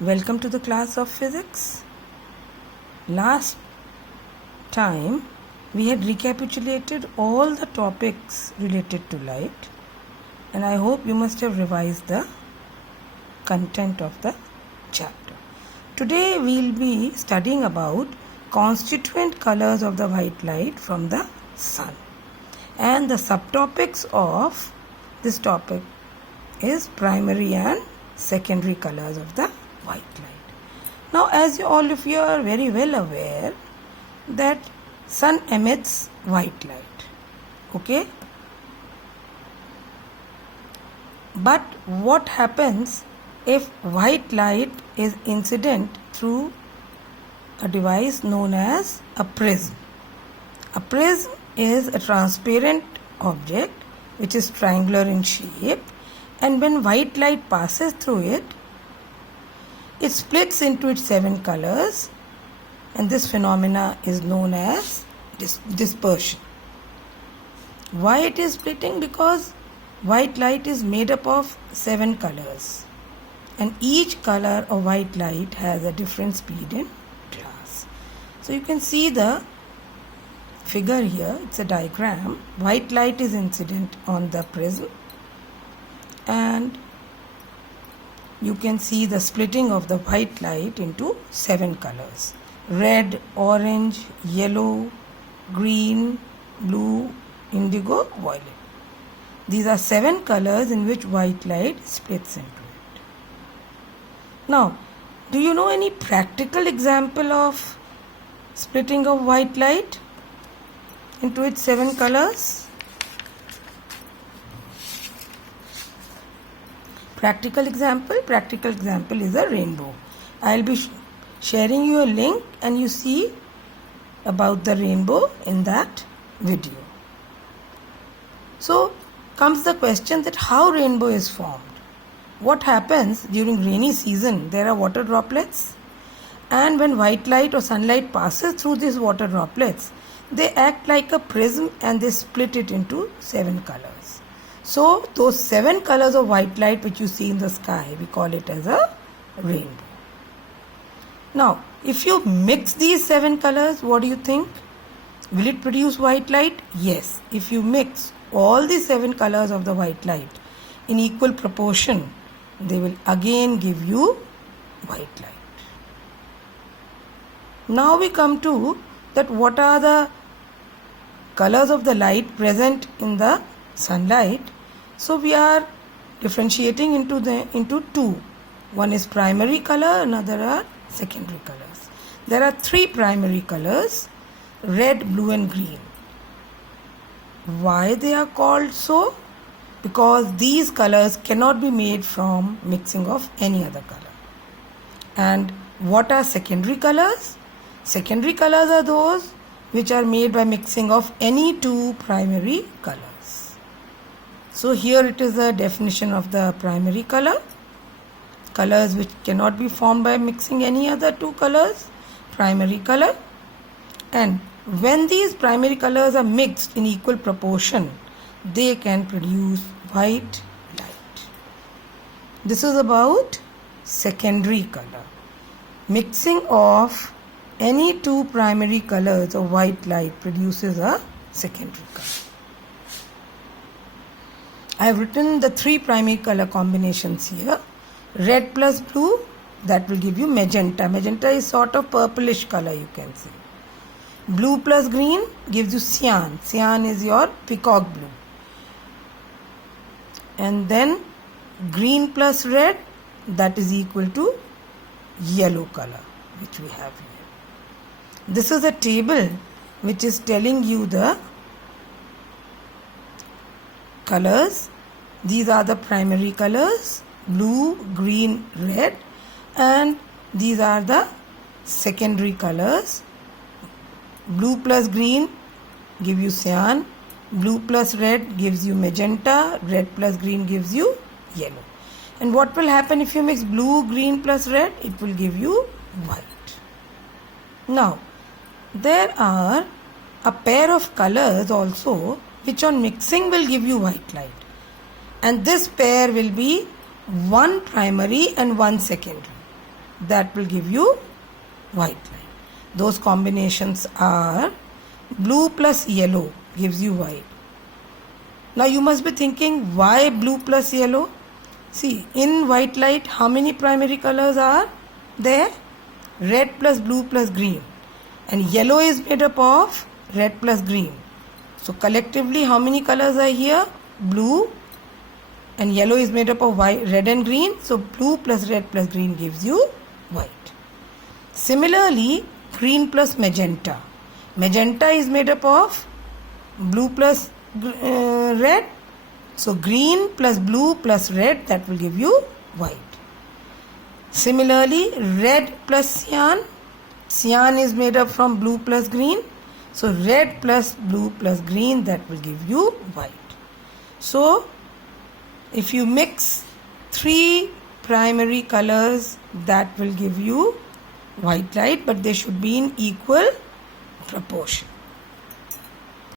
Welcome to the class of physics. Last time we had recapitulated all the topics related to light, and I hope you must have revised the content of the chapter. Today we will be studying about constituent colors of the white light from the sun, and the subtopics of this topic is primary and secondary colors of the white light. Now, as all of you are very well aware that sun emits white light, okay? But what happens if white light is incident through a device known as a prism? A prism is a transparent object which is triangular in shape, and when white light passes through it, it splits into its 7 colors, and this phenomena is known as dispersion. Why it is splitting? Because white light is made up of 7 colors, and each color of white light has a different speed in glass. So you can see the figure here, it's a diagram. White light is incident on the prism, and you can see the splitting of the white light into 7 colors: red, orange, yellow, green, blue, indigo, violet. These are 7 colors in which white light splits into it. Now, do you know any practical example of splitting of white light into its 7 colors? Practical example is a rainbow. I will be sharing you a link, and you see about the rainbow in that video. So comes the question that how rainbow is formed. What happens during rainy season? There are water droplets, and when white light or sunlight passes through these water droplets, they act like a prism and they split it into 7 colors. So those 7 colors of white light which you see in the sky, we call it as a rainbow. Now, if you mix these 7 colors, what do you think? Will it produce white light? Yes. If you mix all the 7 colors of the white light in equal proportion, they will again give you white light. Now we come to that what are the colors of the light present in the sunlight. So we are differentiating into 2. One is primary color, another are secondary colors. There are 3 primary colors: red, blue and green. Why they are called so? Because these colors cannot be made from mixing of any other color. And what are secondary colors? Secondary colors are those which are made by mixing of any 2 primary colors. So here it is a definition of the primary color. Colors which cannot be formed by mixing any other 2 colors, primary color. And when these primary colors are mixed in equal proportion, they can produce white light. This is about secondary color. Mixing of any 2 primary colors of white light produces a secondary color. I have written the 3 primary color combinations here. Red plus blue, that will give you magenta. Magenta is sort of purplish color, you can see. Blue plus green gives you cyan. Cyan is your peacock blue. And then green plus red, that is equal to yellow color, which we have here. This is a table which is telling you the colors. These are the primary colors: blue, green, red, and these are the secondary colors. Blue plus green give you cyan, blue plus red gives you magenta, red plus green gives you yellow. And what will happen if you mix blue, green plus red? It will give you white. Now, there are a pair of colors also which on mixing will give you white light. And this pair will be 1 primary and 1 secondary. that will give you white light. Those combinations are blue plus yellow gives you white. Now you must be thinking, why blue plus yellow? See, in white light, how many primary colors are there? Red plus blue plus green. And yellow is made up of red plus green. So collectively, how many colors are here? Blue, and yellow is made up of white, red and green. So blue plus red plus green gives you white. Similarly, green plus magenta. Magenta is made up of blue plus red. So green plus blue plus red, that will give you white. Similarly, red plus cyan. Cyan is made up from blue plus green. So red plus blue plus green, that will give you white. So if you mix 3 primary colors, that will give you white light, but they should be in equal proportion.